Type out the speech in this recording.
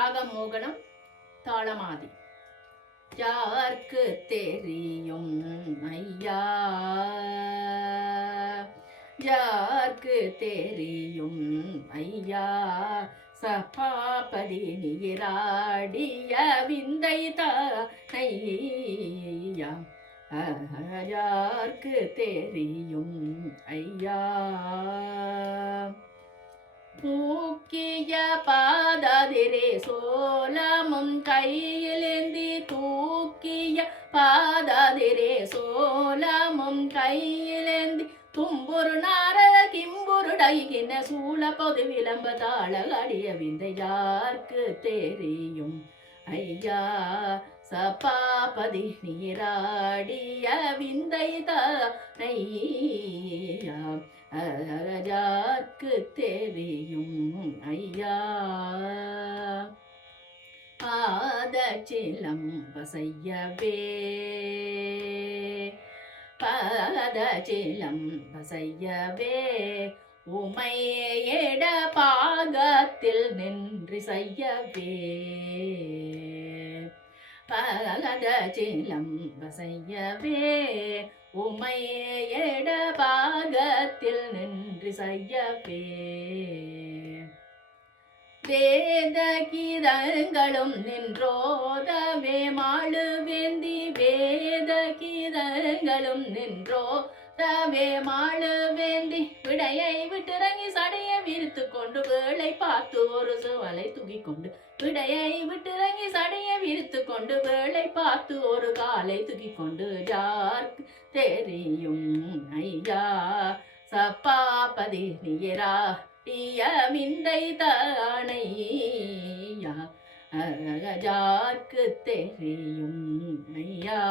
ராகம் மோகனம், தாளமாதி. யாருக்கு தெரியும் ஐயா, யாருக்கு தெரியும் ஐயா, சபாபதி நீராடிய விந்தை தானையா, யாருக்கு தெரியும் ஐயா. தூக்கிய பாததிரே சோலமும் கையிலேந்தி, தூக்கிய பாததிரே சோலமும் கையிலேந்தி, தும்புரு நாரத கிம்புருடைகின சூழ பொது விளம்ப தாள அடிய விந்தை யாருக்கு தெரியும் ஐயா, சபாபதி நீராடிய விந்தை தானையா, யாருக்கு தெரியும் ஐயா. பாத சிலம்ப செய்யவே, பாத சிலம்ப செய்யவே, உமையேட பாகத்தில் நின்று செய்யவே, பாத சிலம்ப செய்யவே, உமையேட பாகத்தில் நின்று செய்யவே, வேத கீதங்களும் நின்றோதவே மாளுவேந்தி, வேத கீதங்களும் நின்றோதவே மாளுவேந்தி, விடையை விட்டிறங்கி சடைய விரித்து கொண்டு வேளை பார்த்து ஒரு சுவலை தூக்கி கொண்டு, விடையை விட்டிறங்கி சடைய விரித்து கொண்டு வேளை பார்த்து ஒரு காலை தூக்கி கொண்டு, யாருக்கு தெரியும் ஐயா, சபாபதி நீராடிய விந்தை தானையா, யாருக்கு தெரியும் ஐயா.